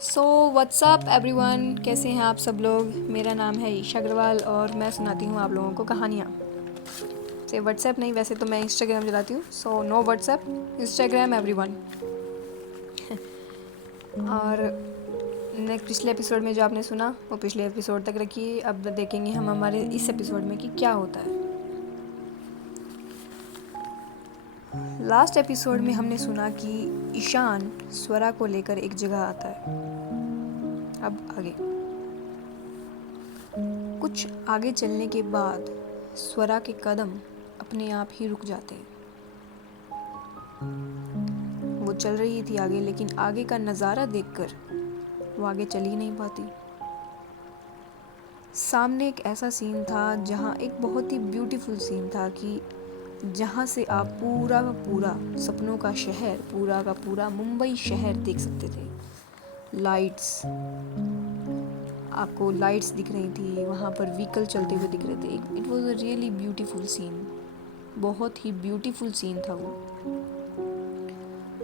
So what's up everyone, कैसे हैं आप सब लोग। मेरा नाम है ईशा अग्रवाल और मैं सुनाती हूँ आप लोगों को कहानियाँ। से व्हाट्सएप नहीं, वैसे तो मैं इंस्टाग्राम चलाती हूँ। So no WhatsApp, Instagram everyone. और नेक्स्ट पिछले एपिसोड में जो आपने सुना वो पिछले एपिसोड तक रखिए। अब देखेंगे हम हमारे इस एपिसोड में कि क्या होता है। लास्ट एपिसोड में हमने सुना कि ईशान स्वरा को लेकर एक जगह आता है। अब आगे कुछ आगे चलने के बाद स्वरा के कदम अपने आप ही रुक जाते हैं। वो चल रही थी आगे, लेकिन आगे का नज़ारा देखकर वो आगे चल ही नहीं पाती। सामने एक ऐसा सीन था जहाँ एक बहुत ही ब्यूटीफुल सीन था कि जहाँ से आप पूरा का पूरा सपनों का शहर, पूरा का पूरा मुंबई शहर देख सकते थे। लाइट्स, आपको लाइट्स दिख रही थी, वहाँ पर व्हीकल चलते हुए दिख रहे थे। It was a really beautiful scene, बहुत ही ब्यूटीफुल सीन था वो।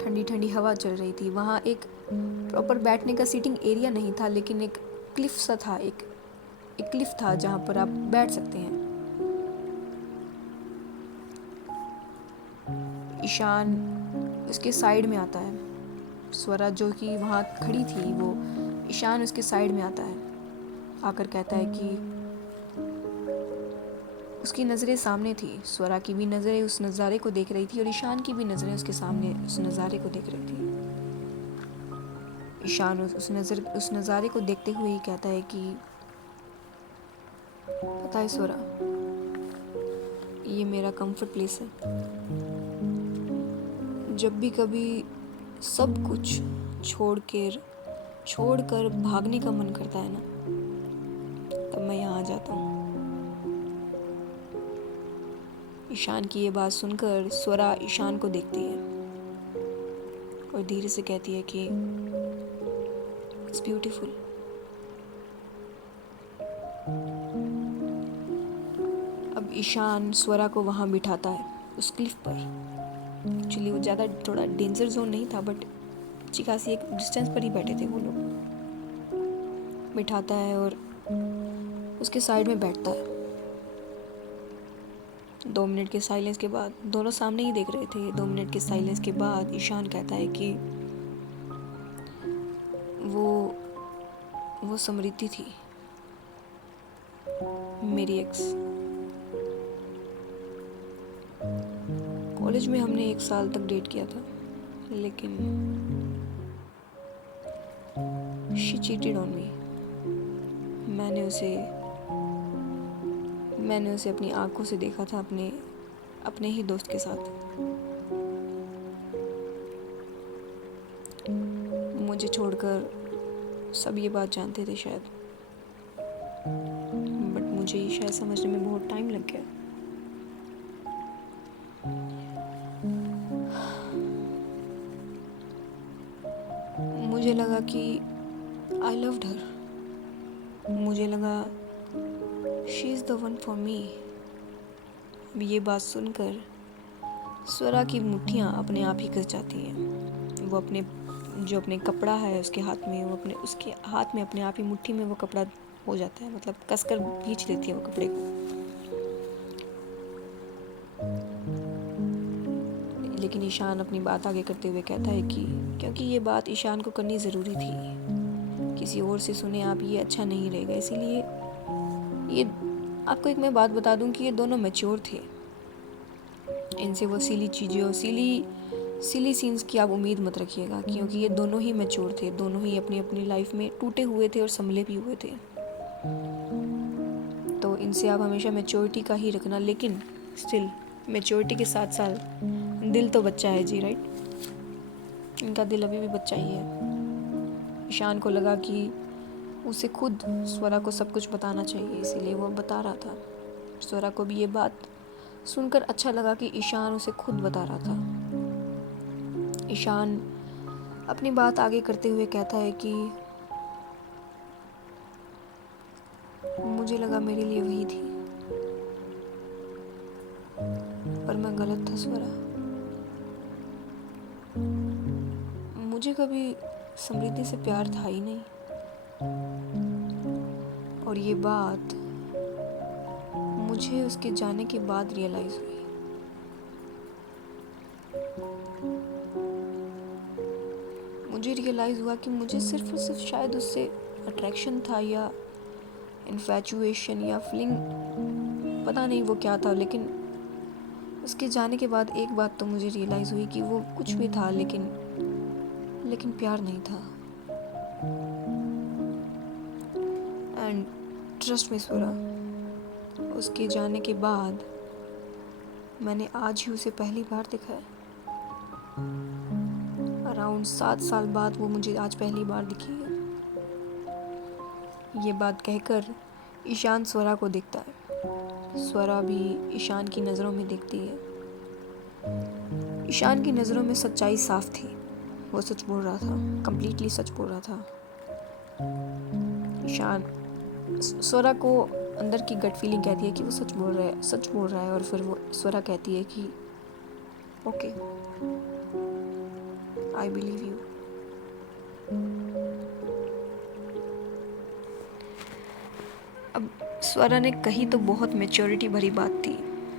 ठंडी ठंडी हवा चल रही थी। वहाँ एक प्रॉपर बैठने का सीटिंग एरिया नहीं था, लेकिन एक क्लिफ सा था, एक क्लिफ था जहाँ पर आप बैठ सकते हैं। ईशान उसके साइड में आता है। स्वरा जो कि वहाँ खड़ी थी, वो ईशान उसके साइड में आता है। आकर कहता है कि उसकी नज़रें सामने थी। स्वरा की भी नज़रें उस नज़ारे को देख रही थी और ईशान की भी नज़रें उसके सामने उस नज़ारे को देख रही थी। ईशान उस नज़ारे को देखते हुए ही कहता है कि पता है स्वरा, ये मेरा कंफर्ट प्लेस है। जब भी कभी सब कुछ छोड़कर भागने का मन करता है ना, तब मैं यहाँ आ जाता हूँ। ईशान की ये बात सुनकर स्वरा ईशान को देखती है और धीरे से कहती है कि इट्स ब्यूटीफुल। अब ईशान स्वरा को वहाँ बिठाता है उस क्लिफ पर। एक्चुअली वो ज़्यादा थोड़ा डेंजर जोन नहीं था, बट अच्छी खासी एक डिस्टेंस पर ही बैठे थे वो लोग। बिठाता है और उसके साइड में बैठता है। 2 मिनट के साइलेंस के बाद, दोनों सामने ही देख रहे थे। 2 मिनट के साइलेंस के बाद ईशान कहता है कि वो समृद्धि थी, मेरी एक्स। कॉलेज में हमने 1 साल तक डेट किया था, लेकिन शी चीटेड ऑन मी। मैंने उसे अपनी आंखों से देखा था, अपने ही दोस्त के साथ। मुझे छोड़कर सब ये बात जानते थे शायद, बट मुझे ये शायद समझने में बहुत टाइम लग गया। मुझे लगा कि आई लव्ड हर। मुझे लगा she is the one for me. अब ये बात सुनकर स्वरा की मुट्ठियाँ अपने आप ही कस जाती हैं। वो अपने कपड़ा है उसके हाथ में, उसके हाथ में अपने आप ही मुट्ठी में वो कपड़ा हो जाता है, मतलब कसकर खींच लेती है वो कपड़े को। लेकिन ईशान अपनी बात आगे करते हुए कहता है कि क्योंकि ये बात ईशान को करनी ज़रूरी थी, किसी और से सुने आप ये अच्छा नहीं रहेगा, इसीलिए ये आपको एक मैं बात बता दूं कि ये दोनों मैच्योर थे। इनसे वो सिली चीज़ें और सिली सीन्स की आप उम्मीद मत रखिएगा, क्योंकि ये दोनों ही मैच्योर थे। दोनों ही अपनी अपनी लाइफ में टूटे हुए थे और संभले भी हुए थे। तो इनसे आप हमेशा मैच्योरिटी का ही रखना, लेकिन स्टिल मैच्योरिटी के साथ साथ दिल तो बच्चा है जी, राइट। इनका दिल अभी भी बच्चा ही है। ईशान को लगा कि उसे खुद स्वरा को सब कुछ बताना चाहिए, इसीलिए वो बता रहा था। स्वरा को भी ये बात सुनकर अच्छा लगा कि ईशान उसे खुद बता रहा था। ईशान अपनी बात आगे करते हुए कहता है कि मुझे लगा मेरे लिए वही थी, पर मैं गलत था स्वरा। मुझे कभी समृद्धि से प्यार था ही नहीं। और ये बात मुझे उसके जाने के बाद रियलाइज़ हुई। मुझे रियलाइज़ हुआ कि मुझे सिर्फ और सिर्फ शायद उससे अट्रैक्शन था, या इन्फैचुएशन, या फीलिंग, पता नहीं वो क्या था। लेकिन उसके जाने के बाद एक बात तो मुझे रियलाइज़ हुई कि वो कुछ भी था, लेकिन प्यार नहीं था। एंड ट्रस्ट मी स्वरा, उसके जाने के बाद मैंने आज ही उसे पहली बार देखा है। अराउंड 7 साल बाद वो मुझे आज पहली बार दिखी है। ये बात कहकर ईशान स्वरा को देखता है। स्वरा भी ईशान की नज़रों में देखती है। ईशान की नज़रों में सच्चाई साफ थी। वो सच बोल रहा था, कंप्लीटली सच बोल रहा था। ईशान, स्वरा को अंदर की गट फीलिंग कहती है कि वो सच बोल रहा है। और फिर वो स्वरा कहती है कि ओके, आई बिलीव यू। अब स्वरा ने कही तो बहुत मैच्योरिटी भरी बात थी,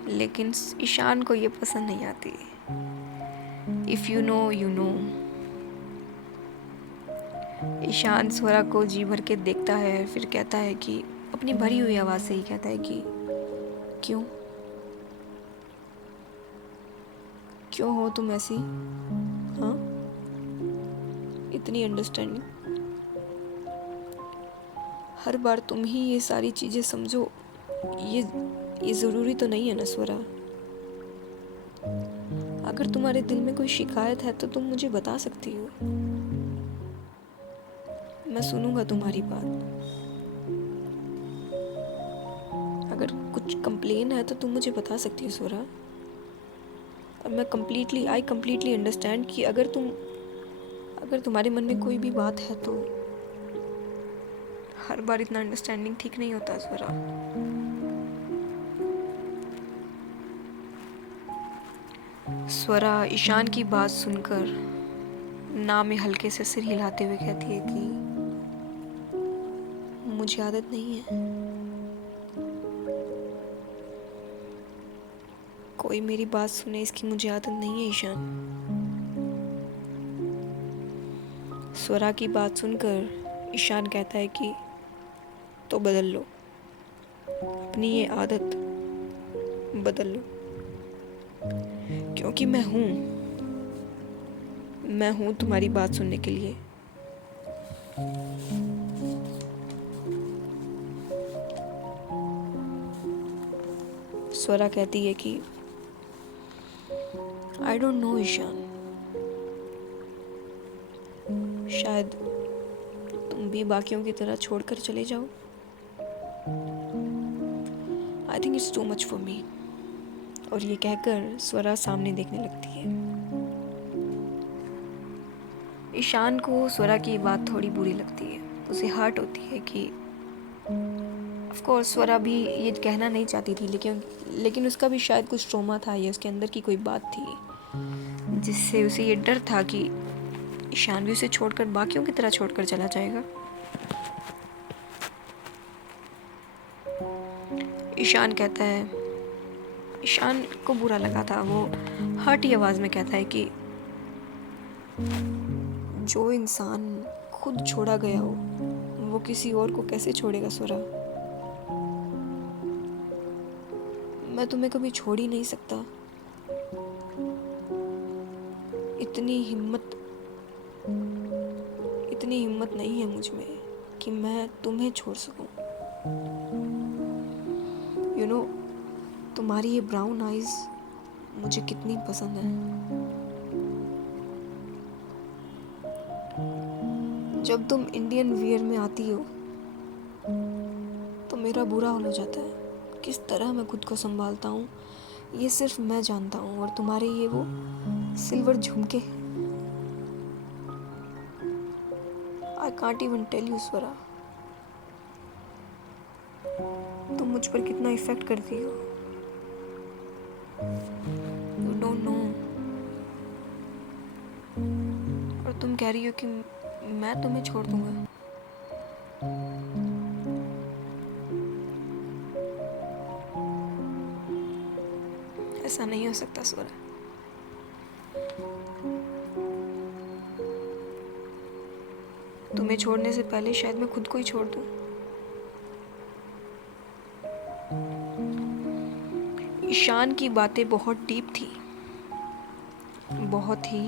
लेकिन ईशान को ये पसंद नहीं आती। If you know you know. Ishaan Swara को जी भर के देखता है, फिर कहता है कि अपनी भरी हुई आवाज़ से ही कहता है कि क्यों क्यों हो तुम ऐसी, हाँ, इतनी अंडरस्टैंडिंग। हर बार तुम ही ये सारी चीज़ें समझो, ये ज़रूरी तो नहीं है ना स्वरा। अगर तुम्हारे दिल में कोई शिकायत है तो तुम मुझे बता सकती हो, मैं सुनूंगा तुम्हारी बात। अगर कुछ कंप्लेन है तो तुम मुझे बता सकती हो स्वरा। और मैं आई कम्प्लीटली अंडरस्टैंड कि अगर तुम्हारे मन में कोई भी बात है तो हर बार इतना अंडरस्टैंडिंग ठीक नहीं होता स्वरा। स्वरा ईशान की बात सुनकर ना में हल्के से सिर हिलाते हुए कहती है कि मुझे आदत नहीं है, कोई मेरी बात सुने इसकी मुझे आदत नहीं है ईशान। स्वरा की बात सुनकर ईशान कहता है कि तो बदल लो, अपनी ये आदत बदल लो, क्योंकि मैं हूँ तुम्हारी बात सुनने के लिए। स्वरा कहती है कि आई डोंट नो ईशान, शायद तुम भी बाकियों की तरह छोड़कर चले जाओ। I think it's too much for me. और ये कहकर स्वरा सामने देखने लगती है। ईशान को स्वरा की बात थोड़ी बुरी लगती है, उसे हर्ट होती है कि ऑफ कोर्स स्वरा भी ये कहना नहीं चाहती थी, लेकिन उसका भी शायद कुछ ट्रॉमा था, या उसके अंदर की कोई बात थी जिससे उसे ये डर था कि ईशान भी उसे छोड़कर बाकियों की तरह छोड़कर चला जाएगा। ईशान कहता है, ईशान को बुरा लगा था, वो हर्टी आवाज़ में कहता है कि जो इंसान खुद छोड़ा गया हो वो किसी और को कैसे छोड़ेगा स्वरा। मैं तुम्हें कभी छोड़ ही नहीं सकता। इतनी हिम्मत नहीं है मुझ में कि मैं तुम्हें छोड़ सकूं। यू नो, तुम्हारी ये ब्राउन आइज मुझे कितनी पसंद है। जब तुम इंडियन वियर में आती हो तो मेरा बुरा हाल हो जाता है। किस तरह मैं खुद को संभालता हूँ ये सिर्फ मैं जानता हूँ। और तुम्हारे ये वो सिल्वर झुमके, I can't even tell you Swara, तुम मुझ पर कितना इफेक्ट करती हो, यू डोंट नो। और तुम कह रही हो कि मैं तुम्हें छोड़ दूंगा। ऐसा नहीं हो सकता स्वरा। तुम्हें छोड़ने से पहले शायद मैं खुद को ही छोड़ दूं। ईशान की बातें बहुत डीप थी, बहुत ही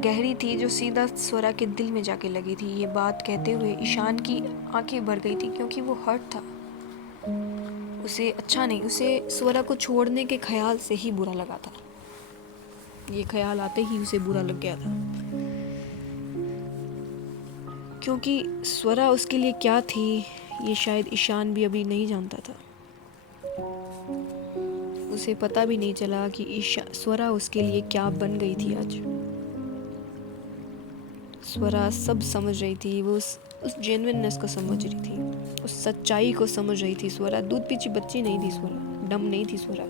गहरी थी, जो सीधा स्वरा के दिल में जाके लगी थी। ये बात कहते हुए ईशान की आंखें भर गई थी, क्योंकि वो हर्ट था। उसे अच्छा नहीं, उसे स्वरा को छोड़ने के ख्याल से ही बुरा लगा था। ये ख्याल आते ही उसे बुरा लग गया था, क्योंकि स्वरा उसके लिए क्या थी ये शायद ईशान भी अभी नहीं जानता था। उसे पता भी नहीं चला कि स्वरा उसके लिए क्या बन गई थी आज। स्वरा सब समझ रही थी, वो उस जेन्युइननेस को समझ रही थी, उस सच्चाई को समझ रही थी। स्वरा दूध पीछे बच्ची नहीं थी, स्वरा डम नहीं थी। स्वरा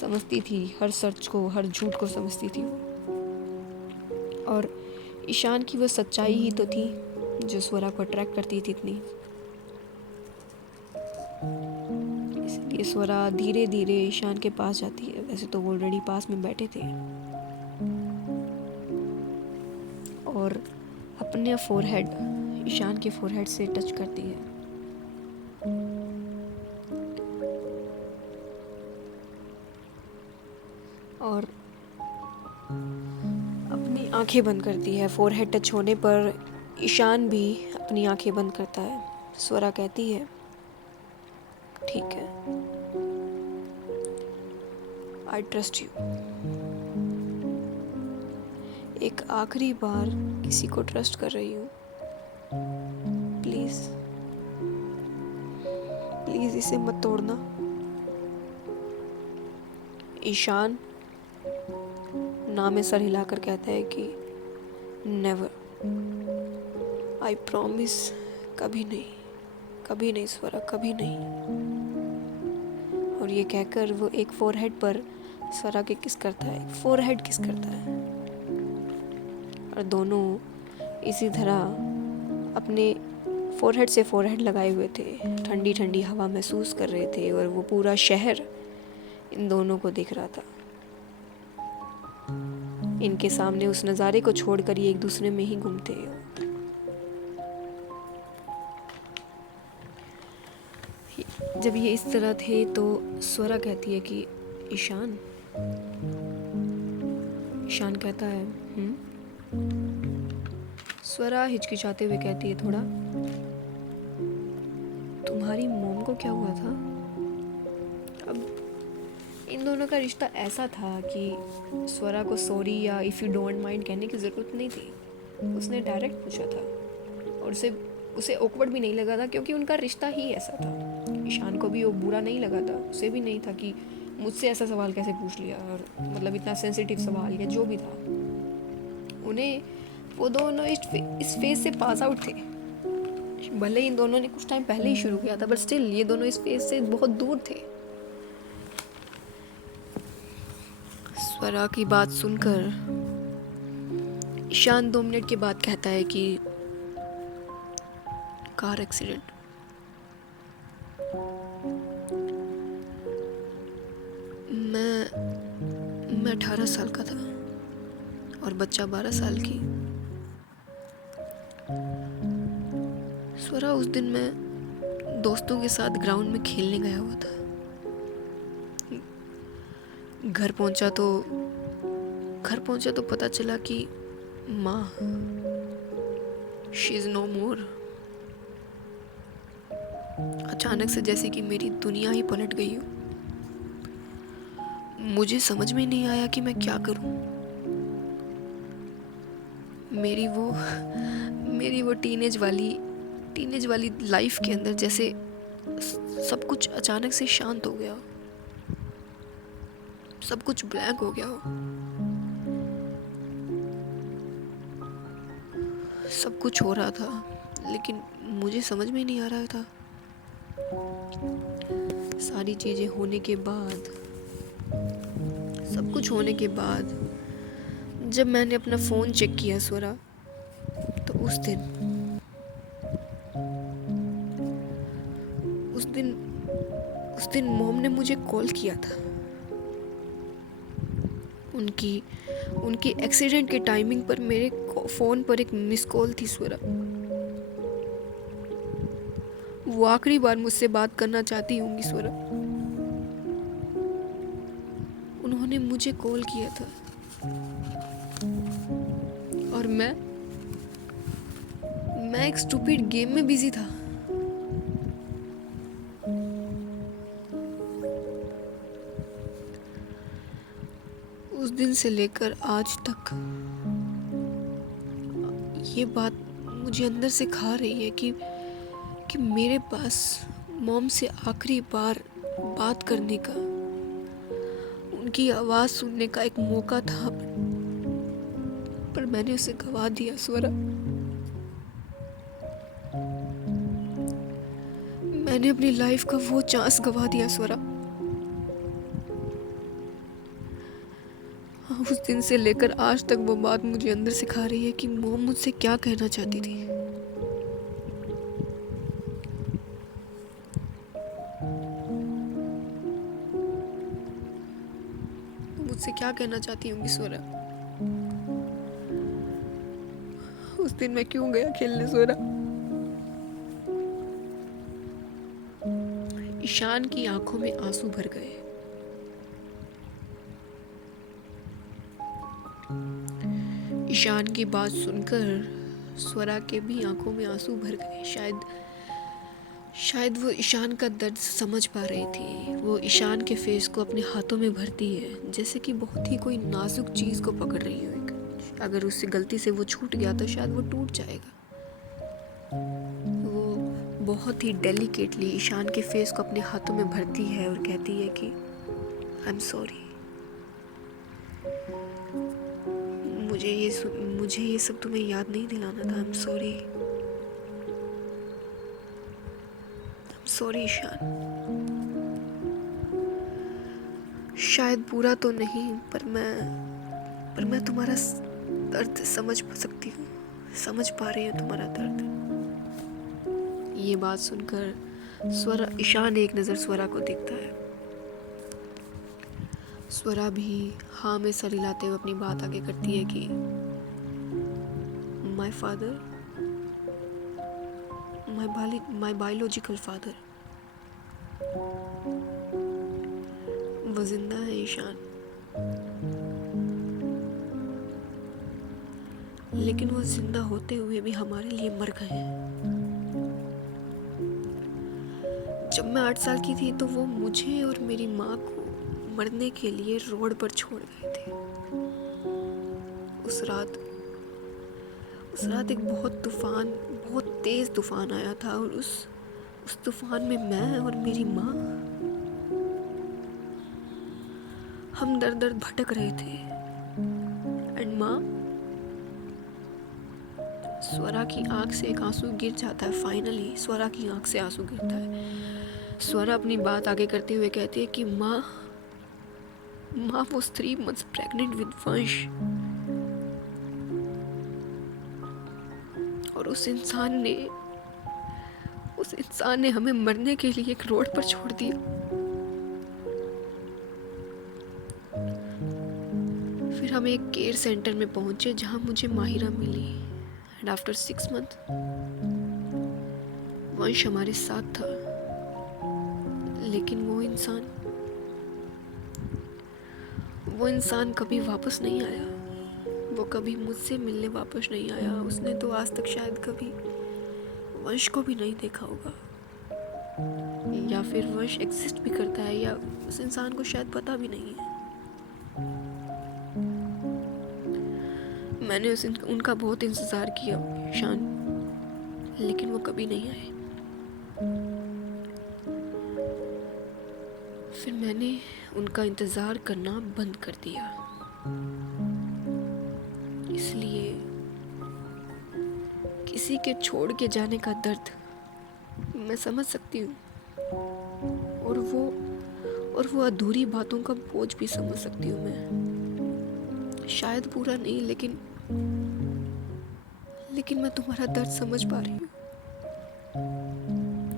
समझती थी, हर सच को, हर झूठ को समझती थी वो। और ईशान की वो सच्चाई ही तो थी जो स्वरा को अट्रैक्ट करती थी इतनी। इसलिए स्वरा धीरे धीरे ईशान के पास जाती है। वैसे तो वो ऑलरेडी पास में बैठे थे, और अपने फोरहेड ईशान के फोरहेड से टच करती है। और अपनी आंखें बंद करती है। फोरहेड टच होने पर ईशान भी अपनी आंखें बंद करता है। स्वरा कहती है, ठीक है, आई ट्रस्ट यू। एक आखिरी बार किसी को ट्रस्ट कर रही हूँ, प्लीज प्लीज इसे मत तोड़ना। ईशान ना में सर हिलाकर कहता है कि नेवर, आई प्रॉमिस, कभी नहीं, कभी नहीं स्वरा, कभी नहीं। और ये कहकर वो एक फोरहेड पर स्वरा के किस करता है, एक फोरहेड किस करता है। और दोनों इसी तरह अपने फोरहेड से फोरहेड लगाए हुए थे, ठंडी ठंडी हवा महसूस कर रहे थे, और वो पूरा शहर इन दोनों को दिख रहा था। इनके सामने उस नज़ारे को छोड़कर ये एक दूसरे में ही घूमते। जब ये इस तरह थे तो स्वरा कहती है कि ईशान। ईशान कहता है स्वरा हिचकिचाते हुए कहती है, थोड़ा, तुम्हारी मॉम को क्या हुआ था? अब इन दोनों का रिश्ता ऐसा था कि स्वरा को सॉरी या इफ़ यू डोंट माइंड कहने की ज़रूरत नहीं थी। उसने डायरेक्ट पूछा था, और उसे ऑकवर्ड भी नहीं लगा था, क्योंकि उनका रिश्ता ही ऐसा था। ईशान को भी वो बुरा नहीं लगा था, उसे भी नहीं था कि मुझसे ऐसा सवाल कैसे पूछ लिया, और मतलब इतना सेंसिटिव सवाल या जो भी था। उन्हें वो दोनों इस फेज से पास आउट थे। भले इन दोनों ने कुछ टाइम पहले ही शुरू किया था, बट स्टिल ये दोनों इस फेज से बहुत दूर थे। स्वरा की बात सुनकर ईशान 2 मिनट के बाद कहता है कि कार एक्सीडेंट। मैं 18 साल का था और बच्चा 12 साल की। स्वरा उस दिन मैं दोस्तों के साथ ग्राउंड में खेलने गया हुआ था। घर पहुंचा तो पता चला कि माँ, शी इज नो मोर। अचानक से जैसे कि मेरी दुनिया ही पलट गई हो। मुझे समझ में नहीं आया कि मैं क्या करूं। मेरी वो टीनेज वाली लाइफ के अंदर जैसे सब कुछ अचानक से शांत हो गया, सब कुछ ब्लैंक हो गया हो। सब कुछ हो रहा था, लेकिन मुझे समझ में नहीं आ रहा था। सारी चीजें होने के बाद, सब कुछ होने के बाद, जब मैंने अपना फ़ोन चेक किया स्वरा, उस दिन उस दिन उस दिन मॉम ने मुझे कॉल किया था। उनकी एक्सीडेंट के टाइमिंग पर मेरे फ़ोन पर एक मिस कॉल थी स्वरा। वो आखिरी बार मुझसे बात करना चाहती होंगी स्वरा। उन्होंने मुझे कॉल किया था और मैं एक स्टूपिड गेम में बिजी था। उस दिन से लेकर आज तक ये बात मुझे अंदर से खा रही है कि मेरे पास मॉम से आखिरी बार बात करने का, उनकी आवाज़ सुनने का एक मौका था, पर मैंने उसे गवा दिया स्वरा। मैंने अपनी लाइफ का वो चांस गवा दिया स्वरा। उस दिन से लेकर आज तक वो बात मुझे अंदर से खा रही है कि मॉम मुझसे क्या कहना चाहती थी। मुझसे क्या कहना चाहती होंगी स्वरा। उस दिन मैं क्यों गया खेलने स्वरा। ईशान की आंखों में आंसू भर गए। ईशान की बात सुनकर स्वरा के भी आंखों में आंसू भर गए। शायद वो ईशान का दर्द समझ पा रही थी। वो ईशान के फेस को अपने हाथों में भरती है, जैसे कि बहुत ही कोई नाजुक चीज़ को पकड़ रही हो। अगर उससे गलती से वो छूट गया तो शायद वो टूट जाएगा। वो बहुत ही डेलिकेटली ईशान के फेस को अपने हाथों में भरती है और कहती है कि आई एम सॉरी। मुझे ये सब तुम्हें याद नहीं दिलाना था। I am sorry. Sorry Ishaan. शायद पूरा तो नहीं, पर मैं तुम्हारा दर्द समझ सकती हूँ, समझ पा रही हूँ तुम्हारा दर्द। ये बात सुनकर स्वरा, ईशान एक नज़र स्वरा को देखता है। स्वरा भी हाँ में सर हिलाते हुए अपनी बात आगे करती है कि my father, my biological father, वो जिंदा है ईशान, लेकिन वो जिंदा होते हुए भी हमारे लिए मर गए हैं। जब मैं 8 साल की थी तो वो मुझे और मेरी माँ को मरने के लिए रोड पर छोड़ गए थे। उस रात एक बहुत तेज तूफान आया था और उस तूफान में मैं और मेरी माँ, हम दर दर भटक रहे थे। एंड माँ, स्वरा की आंख से एक आंसू गिर जाता है। फाइनली स्वरा की आंख से आंसू गिरता है। स्वरा अपनी बात आगे करते हुए कहती है कि माँ was 3 months pregnant with वंश, और उस इंसान ने हमें मरने के लिए एक रोड पर छोड़ दिया। फिर हम एक केयर सेंटर में पहुंचे जहां मुझे माहिरा मिली। एंड आफ्टर 6 months वंश हमारे साथ था, लेकिन वो इंसान कभी वापस नहीं आया। वो कभी मुझसे मिलने वापस नहीं आया। उसने तो आज तक शायद कभी वंश को भी नहीं देखा होगा, या फिर वंश एग्जिस्ट भी करता है या उस इंसान को शायद पता भी नहीं है। मैंने उनका बहुत इंतज़ार किया ईशान, लेकिन वो कभी नहीं आए। फिर मैंने उनका इंतज़ार करना बंद कर दिया। इसलिए किसी के छोड़ के जाने का दर्द मैं समझ सकती हूँ, और वो अधूरी बातों का बोझ भी समझ सकती हूँ मैं। शायद पूरा नहीं, लेकिन मैं तुम्हारा दर्द समझ पा रही हूँ,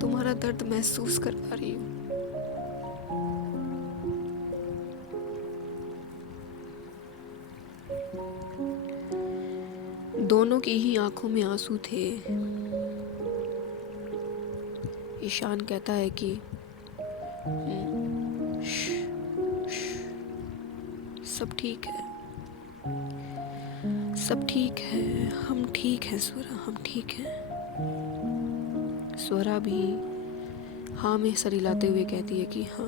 तुम्हारा दर्द महसूस कर पा रही हूँ। दोनों की ही आंखों में आंसू थे। ईशान कहता है कि सब ठीक है, सब ठीक है, हम ठीक हैं स्वरा, हम ठीक हैं। स्वरा भी हाँ में सर हिलाते हुए कहती है कि हाँ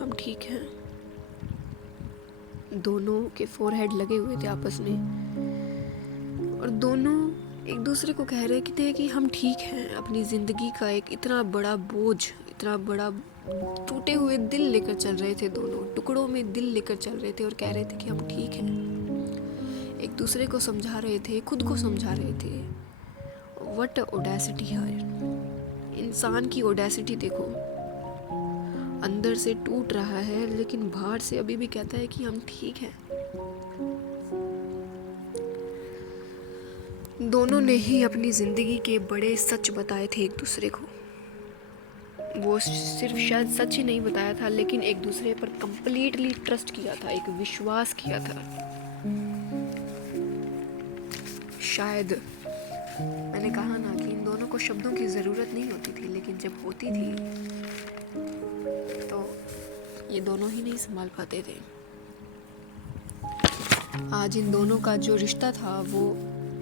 हम ठीक हैं। दोनों के फोरहेड लगे हुए थे आपस में और दोनों एक दूसरे को कह रहे थे कि हम ठीक हैं। अपनी ज़िंदगी का एक इतना बड़ा बोझ, इतना बड़ा टूटे हुए दिल लेकर चल रहे थे, दोनों टुकड़ों में दिल लेकर चल रहे थे और कह रहे थे कि हम ठीक हैं। एक दूसरे को समझा रहे थे, खुद को समझा रहे थे। व्हाट ओडेसिटी है, इंसान की ओडेसिटी देखो, अंदर से टूट रहा है लेकिन बाहर से अभी भी कहता है कि हम ठीक हैं। दोनों ने ही अपनी ज़िंदगी के बड़े सच बताए थे एक दूसरे को। वो सिर्फ शायद सच ही नहीं बताया था, लेकिन एक दूसरे पर कंप्लीटली ट्रस्ट किया था, एक विश्वास किया था। शायद मैंने कहा ना कि इन दोनों को शब्दों की ज़रूरत नहीं होती थी, लेकिन जब होती थी तो ये दोनों ही नहीं संभाल पाते थे। आज इन दोनों का जो रिश्ता था वो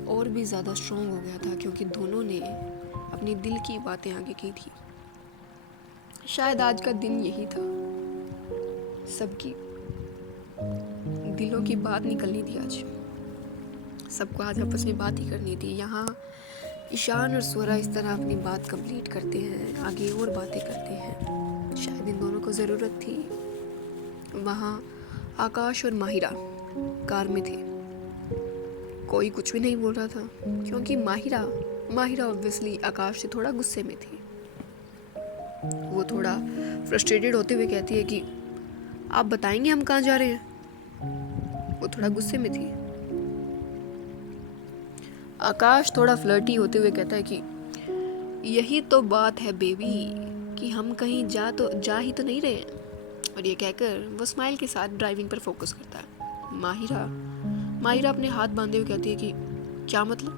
और भी ज़्यादा स्ट्रॉन्ग हो गया था, क्योंकि दोनों ने अपनी दिल की बातें आगे की थी। शायद आज का दिन यही था, सबकी दिलों की बात निकलनी थी। आज सबको आज आपस में बात ही करनी थी। यहाँ ईशान और स्वरा इस तरह अपनी बात कंप्लीट करते हैं, आगे और बातें करते हैं। शायद इन दोनों को ज़रूरत थी। वहाँ आकाश और माहिरा कार में थे। कोई कुछ भी नहीं बोल रहा था, क्योंकि माहिरा ऑब्वियसली आकाश से थोड़ा गुस्से में थी। वो थोड़ा फ्रस्ट्रेटेड होते हुए कहती है कि आप बताएंगे हम कहाँ जा रहे हैं। वो थोड़ा गुस्से में थी। आकाश थोड़ा फ्लर्टी होते हुए कहता है कि यही तो बात है बेबी, कि हम कहीं जा ही तो नहीं रहे हैं। और ये कहकर वो स्माइल के साथ ड्राइविंग पर फोकस करता है। माहिरा अपने हाथ बांधे हुए कहती है कि क्या मतलब,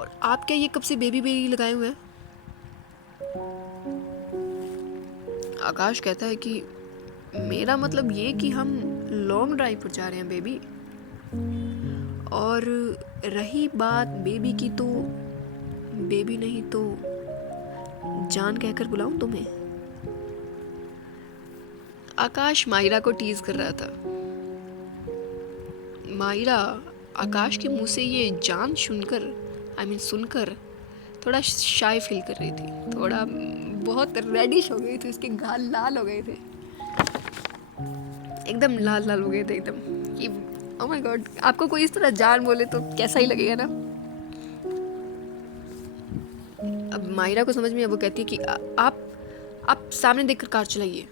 और आप क्या ये कब से बेबी लगाए हुए हैं। आकाश कहता है कि मेरा मतलब ये कि हम लॉन्ग ड्राइव पर जा रहे हैं बेबी, और रही बात बेबी की, तो बेबी नहीं तो जान कहकर बुलाऊं तुम्हें। आकाश माहिरा को टीज कर रहा था। माहिरा आकाश के मुंह से ये जान सुनकर थोड़ा शाय फील कर रही थी, थोड़ा बहुत रेडिश हो गई थी, उसके गाल लाल हो गए थे, एकदम लाल हो गए थे एकदम कि ओह माय गॉड। आपको कोई इस तरह जान बोले तो कैसा ही लगेगा ना। अब माहिरा को समझ में, वो कहती है कि आप सामने देखकर कार चलाइए,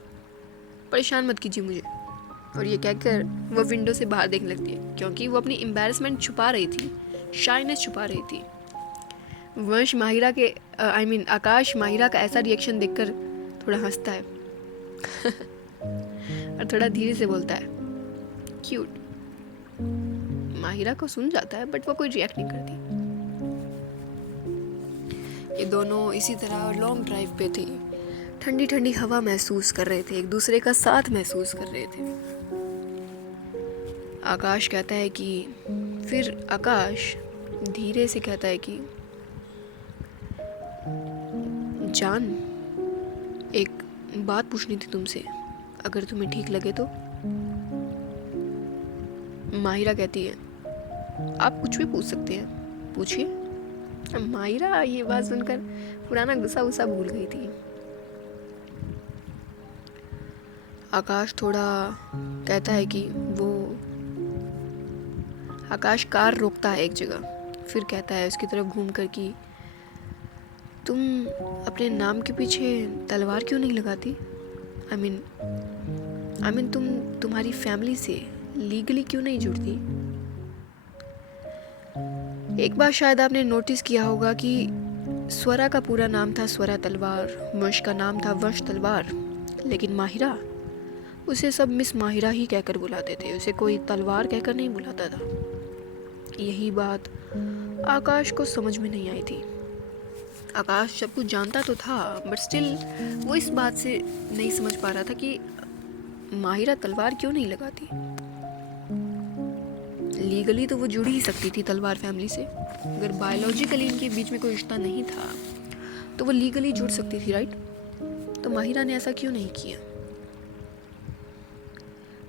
परेशान मत कीजिए मुझे। और ये कहकर वो विंडो से बाहर देखने लगती है, क्योंकि वो अपनी एम्बैरसमेंट छुपा रही थी, शाइनेस छुपा रही थी। वंश आकाश माहिरा का ऐसा रिएक्शन देखकर थोड़ा हंसता है और थोड़ा धीरे से बोलता है क्यूट। माहिरा को सुन जाता है, बट वो कोई रिएक्ट नहीं करती। ये दोनों इसी तरह लॉन्ग ड्राइव पे थे, ठंडी ठंडी हवा महसूस कर रहे थे, एक दूसरे का साथ महसूस कर रहे थे। आकाश कहता है कि फिर आकाश धीरे से कहता है कि जान, एक बात पूछनी थी तुमसे, अगर तुम्हें ठीक लगे तो। माहिरा कहती है आप कुछ भी पूछ सकते हैं, पूछिए। माहिरा ये बात सुनकर पुराना गुस्सा भूल गई थी। आकाश थोड़ा कहता है कि आकाश कार रोकता है एक जगह, फिर कहता है उसकी तरफ घूमकर कि तुम अपने नाम के पीछे तलवार क्यों नहीं लगाती। तुम्हारी फैमिली से लीगली क्यों नहीं जुड़ती। एक बार शायद आपने नोटिस किया होगा कि स्वरा का पूरा नाम था स्वरा तलवार, वंश का नाम था वंश तलवार, लेकिन माहिरा, उसे सब मिस माहिरा ही कहकर बुलाते थे, उसे कोई तलवार कहकर नहीं बुलाता था। यही बात आकाश को समझ में नहीं आई थी। आकाश सब कुछ जानता तो था, बट स्टिल वो इस बात से नहीं समझ पा रहा था कि माहिरा तलवार क्यों नहीं लगाती। लीगली तो वो जुड़ ही सकती थी तलवार फैमिली से, अगर बायोलॉजिकली इनके बीच में कोई रिश्ता नहीं था तो वो लीगली जुड़ सकती थी, राइट? तो माहिरा ने ऐसा क्यों नहीं किया?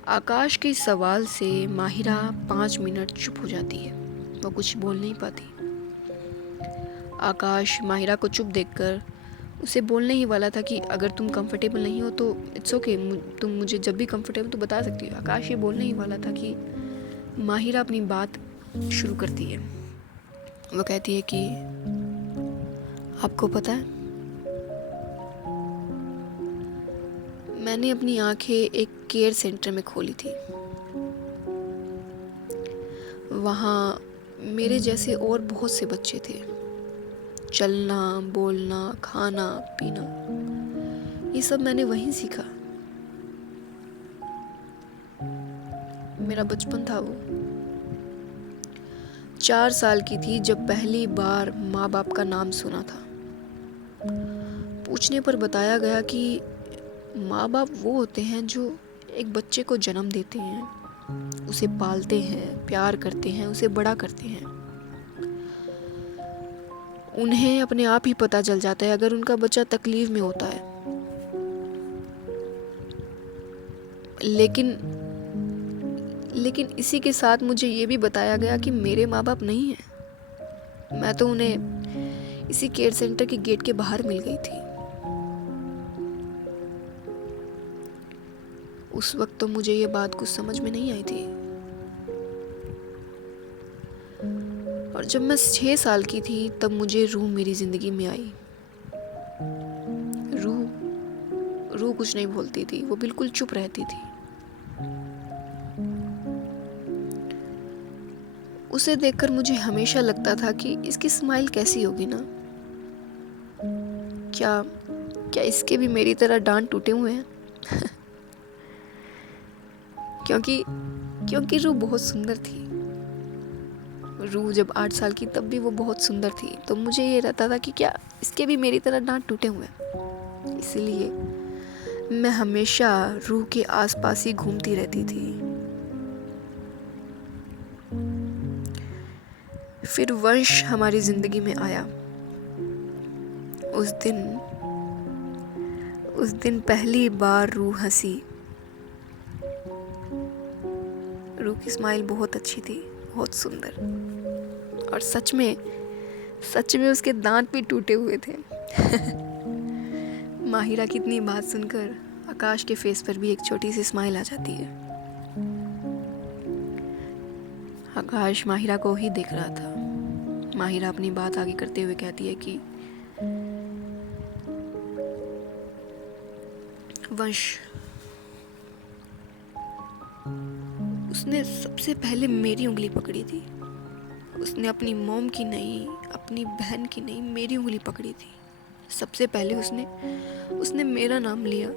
आकाश के सवाल से माहिरा 5 मिनट चुप हो जाती है, वो कुछ बोल नहीं पाती। आकाश माहिरा को चुप देखकर उसे बोलने ही वाला था कि अगर तुम कंफर्टेबल नहीं हो तो इट्स ओके, तुम मुझे जब भी कंफर्टेबल तो बता सकती हो। आकाश ये बोलने ही वाला था कि माहिरा अपनी बात शुरू करती है। वो कहती है कि आपको पता है, मैंने अपनी आंखें एक केयर सेंटर में खोली थी। वहाँ मेरे जैसे और बहुत से बच्चे थे। चलना, बोलना, खाना, पीना, ये सब मैंने वहीं सीखा। मेरा बचपन था वो। 4 साल की थी जब पहली बार माँ बाप का नाम सुना था। पूछने पर बताया गया कि माँ बाप वो होते हैं जो एक बच्चे को जन्म देते हैं, उसे पालते हैं, प्यार करते हैं, उसे बड़ा करते हैं। उन्हें अपने आप ही पता चल जाता है अगर उनका बच्चा तकलीफ में होता है। लेकिन इसी के साथ मुझे ये भी बताया गया कि मेरे माँ बाप नहीं हैं। मैं तो उन्हें इसी केयर सेंटर के गेट के बाहर मिल गई थी। उस वक्त तो मुझे ये बात कुछ समझ में नहीं आई थी, और जब मैं 6 साल की थी तब मुझे रूह मेरी जिंदगी में आई। रूह कुछ नहीं बोलती थी, वो बिल्कुल चुप रहती थी। उसे देखकर मुझे हमेशा लगता था कि इसकी स्माइल कैसी होगी ना। क्या इसके भी मेरी तरह डांट टूटे हुए हैं? क्योंकि रूह बहुत सुंदर थी। रूह जब 8 साल की तब भी वो बहुत सुंदर थी, तो मुझे ये रहता था कि क्या इसके भी मेरी तरह दांत टूटे हुए हैं। इसलिए मैं हमेशा रूह के आसपास ही घूमती रहती थी। फिर वंश हमारी जिंदगी में आया। उस दिन पहली बार रूह हंसी। रूह की स्माइल बहुत अच्छी थी, बहुत सुंदर, और सच में उसके दांत भी टूटे हुए थे। माहिरा की इतनी बात सुनकर आकाश के फेस पर भी एक छोटी सी स्माइल आ जाती है। आकाश माहिरा को ही देख रहा था। माहिरा अपनी बात आगे करते हुए कहती है कि वंश, उसने सबसे पहले मेरी उंगली पकड़ी थी। उसने अपनी मॉम की नहीं, अपनी बहन की नहीं, मेरी उंगली पकड़ी थी। सबसे पहले उसने मेरा नाम लिया।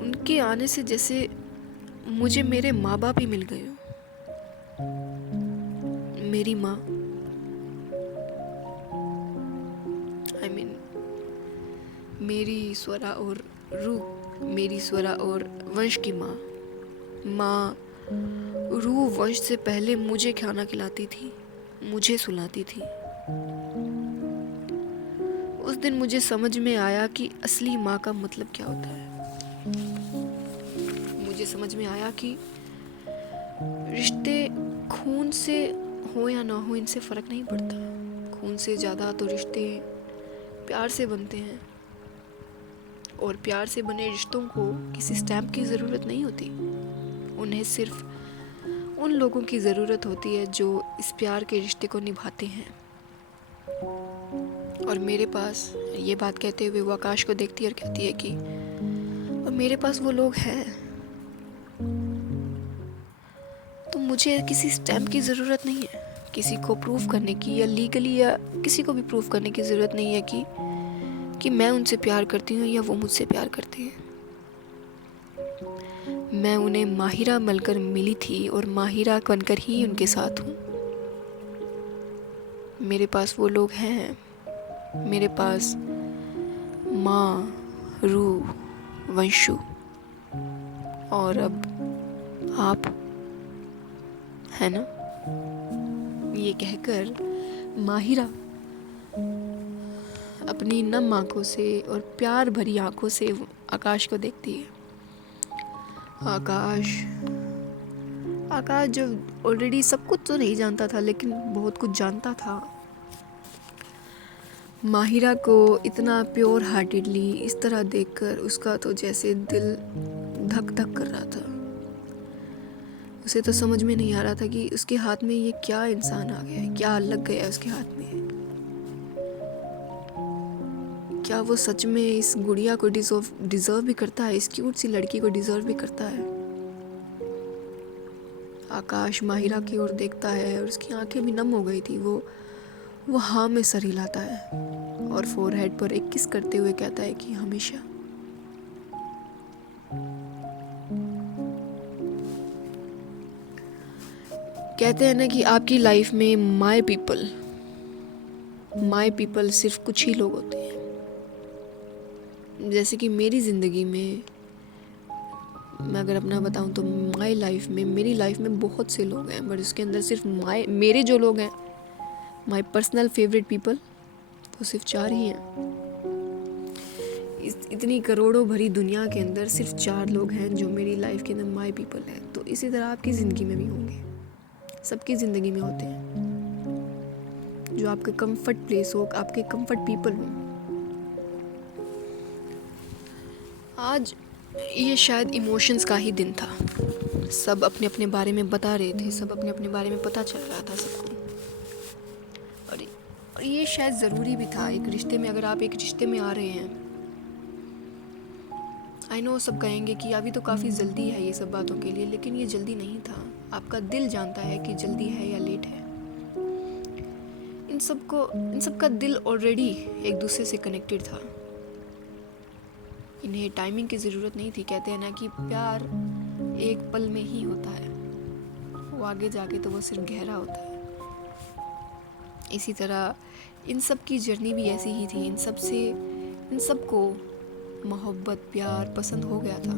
उनके आने से जैसे मुझे मेरे माँ बाप ही मिल गए हो। मेरी माँ, मेरी स्वरा और रूह, मेरी स्वरा और वंश की माँ रूह वंश से पहले मुझे खाना खिलाती थी, मुझे सुलाती थी। उस दिन मुझे समझ में आया कि असली माँ का मतलब क्या होता है। मुझे समझ में आया कि रिश्ते खून से हो या ना हो, इनसे फर्क नहीं पड़ता। खून से ज़्यादा तो रिश्ते प्यार से बनते हैं, और प्यार से बने रिश्तों को किसी स्टैम्प की ज़रूरत नहीं होती। उन्हें सिर्फ उन लोगों की ज़रूरत होती है जो इस प्यार के रिश्ते को निभाते हैं। और मेरे पास, ये बात कहते हुए वो आकाश को देखती है और कहती है कि और मेरे पास वो लोग हैं। तो मुझे किसी स्टैम्प की ज़रूरत नहीं है, किसी को प्रूव करने की, या लीगली या किसी को भी प्रूव करने की ज़रूरत नहीं है कि मैं उनसे प्यार करती हूँ या वो मुझसे प्यार करते हैं। मैं उन्हें माहिरा बनकर मिली थी और माहिरा बनकर ही उनके साथ हूँ। मेरे पास वो लोग हैं, मेरे पास माँ, रूह, वंशु और अब आप, है ना। ये कहकर माहिरा अपनी नम आंखों से और प्यार भरी आंखों से आकाश को देखती है। आकाश जो ऑलरेडी सब कुछ तो नहीं जानता था, लेकिन बहुत कुछ जानता था। माहिरा को इतना प्योर हार्टेडली इस तरह देखकर उसका तो जैसे दिल धक धक कर रहा था। उसे तो समझ में नहीं आ रहा था कि उसके हाथ में ये क्या इंसान आ गया है, क्या लग गया है उसके हाथ में। क्या वो सच में इस गुड़िया को डिजर्व भी करता है, इस क्यूट सी लड़की को डिजर्व भी करता है। आकाश माहिरा की ओर देखता है और उसकी आंखें भी नम हो गई थी। वो हाँ में सर हिलाता है और फोरहेड पर एक किस करते हुए कहता है कि हमेशा। कहते हैं ना कि आपकी लाइफ में माय पीपल सिर्फ कुछ ही लोग होते हैं। जैसे कि मेरी ज़िंदगी में मैं अगर अपना बताऊं तो मेरी लाइफ में बहुत से लोग हैं, बट उसके अंदर सिर्फ मेरे जो लोग हैं, माय पर्सनल फेवरेट पीपल, वो सिर्फ 4 ही हैं। इतनी करोड़ों भरी दुनिया के अंदर सिर्फ 4 लोग हैं जो मेरी लाइफ के अंदर माय पीपल हैं। तो इसी तरह आपकी ज़िंदगी में भी होंगे, सबकी ज़िंदगी में होते हैं जो आपके कंफर्ट प्लेस हो, आपके कंफर्ट पीपल हो। आज ये शायद इमोशंस का ही दिन था। सब अपने अपने बारे में बता रहे थे, सब अपने अपने बारे में पता चल रहा था सबको। और ये शायद ज़रूरी भी था एक रिश्ते में। अगर आप एक रिश्ते में आ रहे हैं, आई नो सब कहेंगे कि अभी तो काफ़ी जल्दी है ये सब बातों के लिए, लेकिन ये जल्दी नहीं था। आपका दिल जानता है कि जल्दी है या लेट है। इन सब का दिल ऑलरेडी एक दूसरे से कनेक्टेड था। इन्हें टाइमिंग की ज़रूरत नहीं थी। कहते हैं ना कि प्यार एक पल में ही होता है, वो आगे जाके तो वो सिर्फ गहरा होता है। इसी तरह इन सब की जर्नी भी ऐसी ही थी। इन सब को मोहब्बत, प्यार पसंद हो गया था,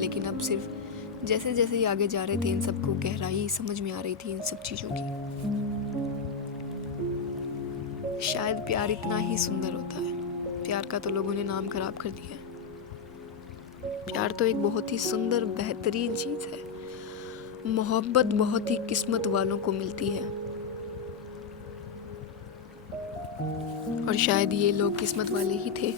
लेकिन अब सिर्फ जैसे जैसे ये आगे जा रहे थे, इन सबको गहराई समझ में आ रही थी इन सब चीज़ों की। शायद प्यार इतना ही सुंदर होता है। प्यार का तो लोगों ने नाम खराब कर दिया है। प्यार तो एक बहुत ही सुंदर बेहतरीन चीज़ है। मोहब्बत बहुत ही किस्मत वालों को मिलती है, और शायद ये लोग किस्मत वाले ही थे।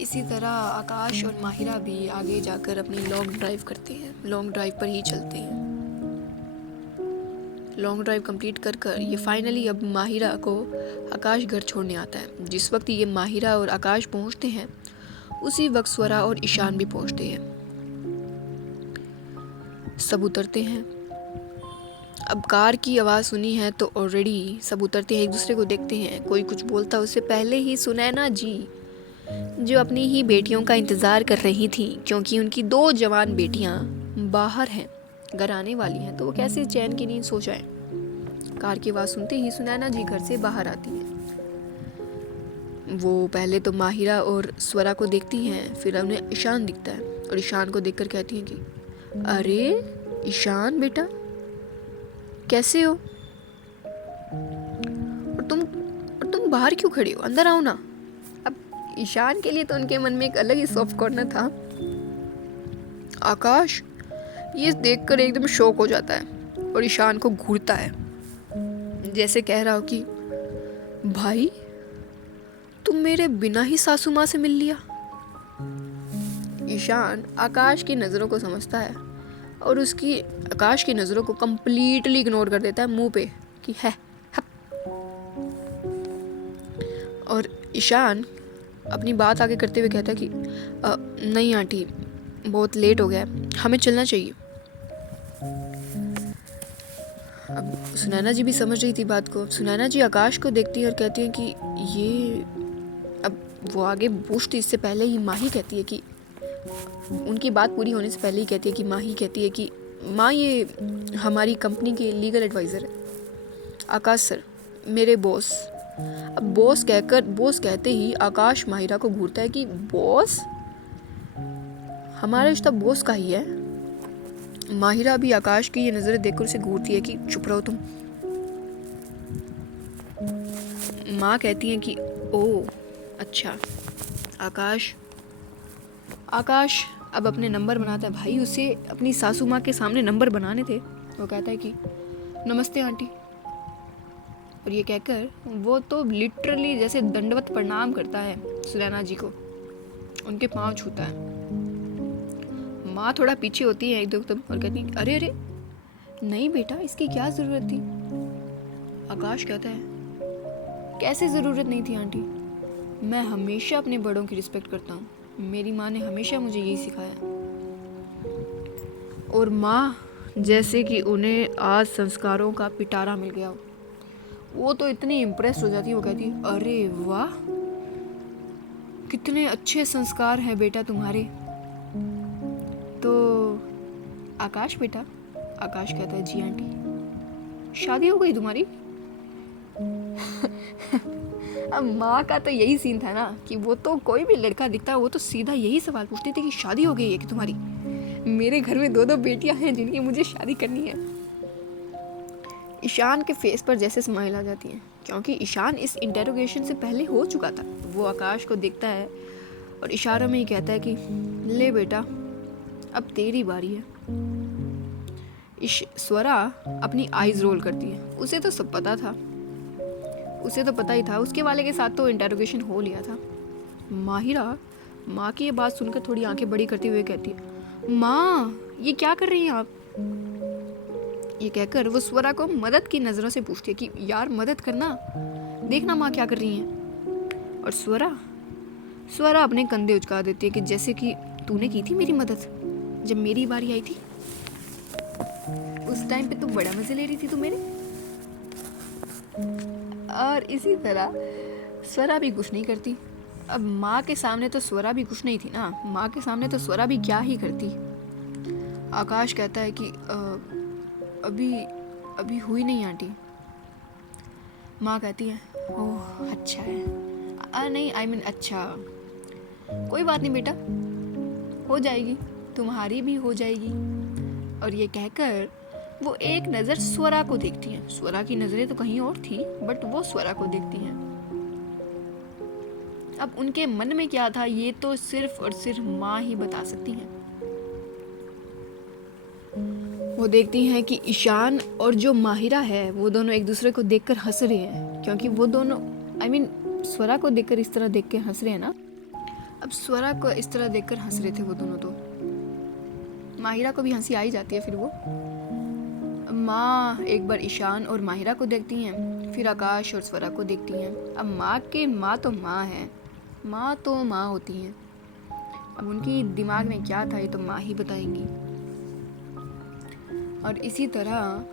इसी तरह आकाश और माहिरा भी आगे जाकर अपनी लॉन्ग ड्राइव करते हैं, लॉन्ग ड्राइव पर ही चलते हैं। लॉन्ग ड्राइव कंप्लीट कर ये फाइनली अब माहिरा को आकाश घर छोड़ने आता है। जिस वक्त ये माहिरा और आकाश पहुंचते हैं, उसी वक्त स्वरा और ईशान भी पहुंचते हैं। सब उतरते हैं। अब कार की आवाज़ सुनी है तो ऑलरेडी सब उतरते हैं, एक दूसरे को देखते हैं। कोई कुछ बोलता उससे पहले ही सुनैना जी, जो अपनी ही बेटियों का इंतज़ार कर रही थी, क्योंकि उनकी 2 जवान बेटियां बाहर हैं, घर आने वाली हैं, तो वो कैसे चैन की नींद सो जाए। कार की आवाज़ सुनते ही सुनैना जी घर से बाहर आती हैं। वो पहले तो माहिरा और स्वरा को देखती हैं, फिर उन्हें ईशान दिखता है और ईशान को देखकर कहती हैं कि अरे ईशान बेटा, कैसे हो? और तुम बाहर क्यों खड़े हो? अंदर आओ ना। अब ईशान के लिए तो उनके मन में एक अलग ही सॉफ्ट कॉर्नर था। आकाश ये देखकर एकदम शॉक हो जाता है और ईशान को घूरता है, जैसे कह रहा हो कि भाई तुम मेरे बिना ही सासू माँ से मिल लिया। ईशान आकाश की नज़रों को समझता है और उसकी आकाश की नज़रों को कंप्लीटली इग्नोर कर देता है मुंह पे कि है हप। और ईशान अपनी बात आगे करते हुए कहता है कि नहीं आंटी, बहुत लेट हो गया है, हमें चलना चाहिए। अब सुनैना जी भी समझ रही थी बात को। सुनैना जी आकाश को देखती है और कहती है कि ये, अब वो आगे पूछती इससे पहले ही माही कहती है कि, उनकी बात पूरी होने से पहले ही कहती है कि माही कहती है कि माँ ये हमारी कंपनी के लीगल एडवाइज़र है आकाश सर, मेरे बॉस। अब बॉस कहते ही आकाश माहिरा को घूरता है कि बॉस, हमारा रिश्ता बॉस का ही है। माहिरा भी आकाश की ये नज़रें देखकर उसे घूरती है कि चुप रहो तुम। माँ कहती हैं कि ओह अच्छा। आकाश अब अपने नंबर बनाता है। भाई उसे अपनी सासू माँ के सामने नंबर बनाने थे। वो कहता है कि नमस्ते आंटी, और ये कहकर वो तो लिटरली जैसे दंडवत प्रणाम करता है सुनैना जी को, उनके पाँव छूता है। माँ थोड़ा पीछे होती है एकदम और कहती है अरे अरे नहीं बेटा, इसकी क्या ज़रूरत थी। आकाश कहता है कैसे ज़रूरत नहीं थी आंटी, मैं हमेशा अपने बड़ों की रिस्पेक्ट करता हूँ, मेरी माँ ने हमेशा मुझे यही सिखाया। और माँ जैसे कि उन्हें आज संस्कारों का पिटारा मिल गया हो, वो तो इतनी इम्प्रेस हो जाती है। वो कहती है अरे वाह, कितने अच्छे संस्कार हैं बेटा तुम्हारे। तो आकाश बेटा, आकाश कहता है जी आंटी, शादी हो गई तुम्हारी। अब माँ का तो यही सीन था ना कि वो तो कोई भी लड़का दिखता वो तो सीधा यही सवाल पूछते थे कि शादी हो गई है कि तुम्हारी। मेरे घर में 2 बेटियां हैं जिनकी मुझे शादी करनी है। ईशान के फेस पर जैसे स्माइल आ जाती है, क्योंकि ईशान इस इंटेरोगेशन से पहले हो चुका था। वो आकाश को देखता है और इशारों में ही कहता है कि ले बेटा अब तेरी बारी है। स्वरा अपनी आईज रोल करती है। उसे तो सब पता था, उसे तो पता ही था, उसके वाले के साथ तो इंटेरोगेशन हो लिया था। माहिरा माँ की ये बात सुनकर थोड़ी आंखें बड़ी करते हुए कहती है माँ ये क्या कर रही हैं आप। ये कहकर वो स्वरा को मदद की नज़रों से पूछती है कि यार मदद करना, देखना माँ क्या कर रही हैं। और स्वरा अपने कंधे उचका देती है कि जैसे कि तूने की थी मेरी मदद जब मेरी बारी आई थी, उस टाइम पे तू बड़ा मजे ले रही थी तू मेरे। और इसी तरह स्वरा भी कुछ नहीं करती। अब माँ के सामने तो स्वरा भी कुछ नहीं थी ना, माँ के सामने तो स्वरा भी क्या ही करती। आकाश कहता है कि अभी हुई नहीं आंटी। माँ कहती है ओह अच्छा है, नहीं आई मीन अच्छा, कोई बात नहीं बेटा, हो जाएगी, तुम्हारी भी हो जाएगी। और ये कहकर वो एक नज़र स्वरा को देखती हैं। स्वरा की नज़रें तो कहीं और थी, बट वो स्वरा को देखती हैं। अब उनके मन में क्या था ये तो सिर्फ और सिर्फ माँ ही बता सकती हैं। वो देखती हैं कि ईशान और जो माहिरा है वो दोनों एक दूसरे को देखकर हंस रहे हैं, क्योंकि वो दोनों स्वरा को देखकर इस तरह देख के हंस रहे हैं ना। अब स्वरा को इस तरह देखकर हंस रहे थे वो दोनों, तो माहिरा को भी हंसी आ ही जाती है। फिर वो माँ एक बार ईशान और माहिरा को देखती हैं, फिर आकाश और स्वरा को देखती हैं। अब माँ तो माँ है, माँ तो माँ होती हैं। अब उनकी दिमाग में क्या था ये तो माँ ही बताएंगी। और इसी तरह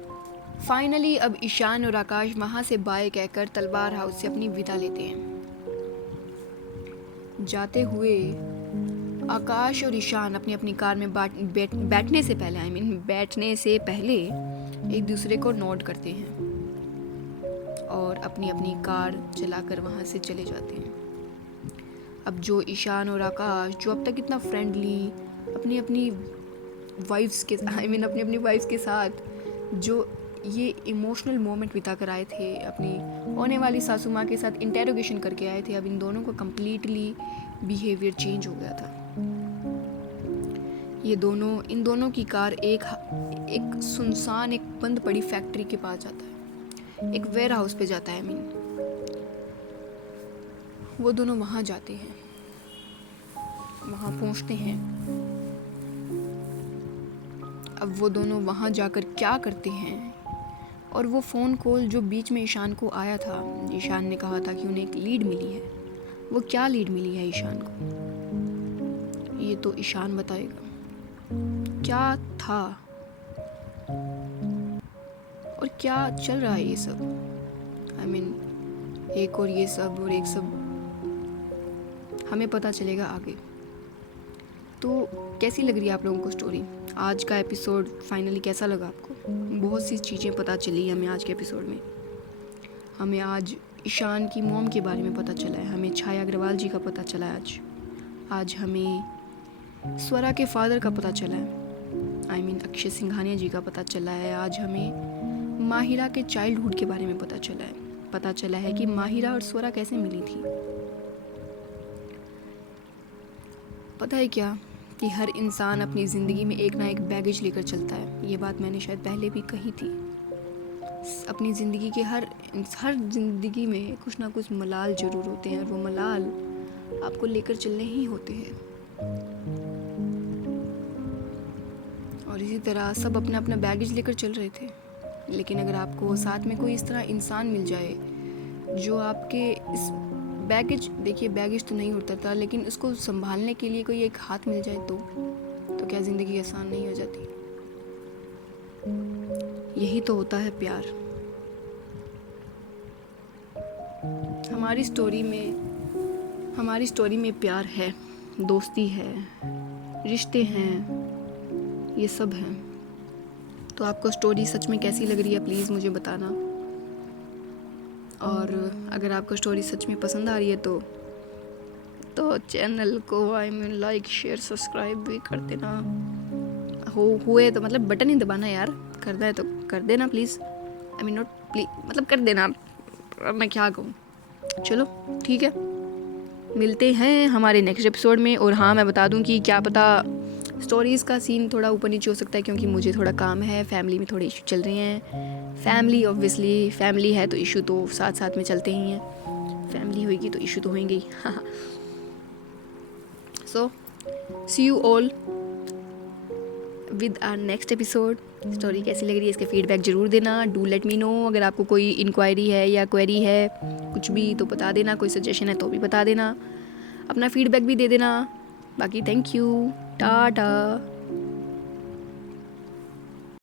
फाइनली अब ईशान और आकाश वहाँ से बाय कहकर तलवार हाउस से अपनी विदा लेते हैं। जाते हुए आकाश और ईशान अपनी अपनी कार में बैठने से पहले एक दूसरे को नोट करते हैं और अपनी अपनी कार चलाकर वहाँ से चले जाते हैं। अब जो ईशान और आकाश जो अब तक इतना फ्रेंडली अपनी वाइफ्स के साथ जो ये इमोशनल मोमेंट बिता कर आए थे, अपनी होने वाली सासू माँ के साथ इंटेरोगेशन करके आए थे, अब इन दोनों को कम्प्लीटली बिहेवियर चेंज हो गया था। इन दोनों की कार एक सुनसान एक बंद पड़ी फैक्ट्री के पास जाता है, एक वेयर हाउस पे जाता है। वो दोनों वहाँ जाते हैं, वहाँ पहुँचते हैं। अब वो दोनों वहाँ जाकर क्या करते हैं, और वो फ़ोन कॉल जो बीच में ईशान को आया था, ईशान ने कहा था कि उन्हें एक लीड मिली है, वो क्या लीड मिली है ईशान को, ये तो ईशान बताएगा। क्या था और क्या चल रहा है ये सब, आई मीन एक और ये सब और एक सब, हमें पता चलेगा आगे। तो कैसी लग रही है आप लोगों को स्टोरी? आज का एपिसोड फाइनली कैसा लगा आपको? बहुत सी चीज़ें पता चली हमें आज के एपिसोड में। हमें आज ईशान की मॉम के बारे में पता चला है, हमें छाया अग्रवाल जी का पता चला है आज हमें स्वरा के फादर का पता चला है, आई मीन अक्षय सिंघानिया जी का पता चला है। आज हमें माहिरा के चाइल्डहुड के बारे में पता चला है कि माहिरा और स्वरा कैसे मिली थी। पता है क्या कि हर इंसान अपनी ज़िंदगी में एक ना एक बैगेज लेकर चलता है। ये बात मैंने शायद पहले भी कही थी। अपनी ज़िंदगी के हर ज़िंदगी में कुछ ना कुछ मलाल ज़रूर होते हैं, और वो मलाल आपको लेकर चलने ही होते हैं। और इसी तरह सब अपना अपना बैगेज लेकर चल रहे थे, लेकिन अगर आपको साथ में कोई इस तरह इंसान मिल जाए जो आपके इस बैगेज, देखिए बैगेज तो नहीं होता था, लेकिन उसको संभालने के लिए कोई एक हाथ मिल जाए तो क्या ज़िंदगी आसान नहीं हो जाती? यही तो होता है प्यार। हमारी स्टोरी में प्यार है, दोस्ती है, रिश्ते हैं, ये सब हैं। तो आपको स्टोरी सच में कैसी लग रही है प्लीज़ मुझे बताना। और अगर आपको स्टोरी सच में पसंद आ रही है तो चैनल को लाइक शेयर सब्सक्राइब भी कर देना। हुए तो मतलब बटन ही दबाना यार, करना है तो कर देना प्लीज़, नॉट प्लीज, मतलब कर देना। अब मैं क्या कहूँ, चलो ठीक है, मिलते हैं हमारे नेक्स्ट एपिसोड में। और हाँ, मैं बता दूँ कि क्या पता स्टोरीज़ का सीन थोड़ा ऊपर नीचे हो सकता है, क्योंकि मुझे थोड़ा काम है, फैमिली में थोड़े इशू चल रहे हैं। फैमिली ऑब्वियसली फैमिली है तो इशू तो साथ साथ में चलते ही हैं, फैमिली होगी तो इशू तो होंगे ही। So see you all with our next episode. Story कैसी लग रही है इसके फीडबैक ज़रूर देना। Do let me know. अगर आपको कोई इंक्वायरी है या क्वेरी है कुछ भी तो बता देना, कोई सजेशन है तो भी बता देना, अपना फीडबैक भी दे देना। बाकी थैंक यू, टाटा।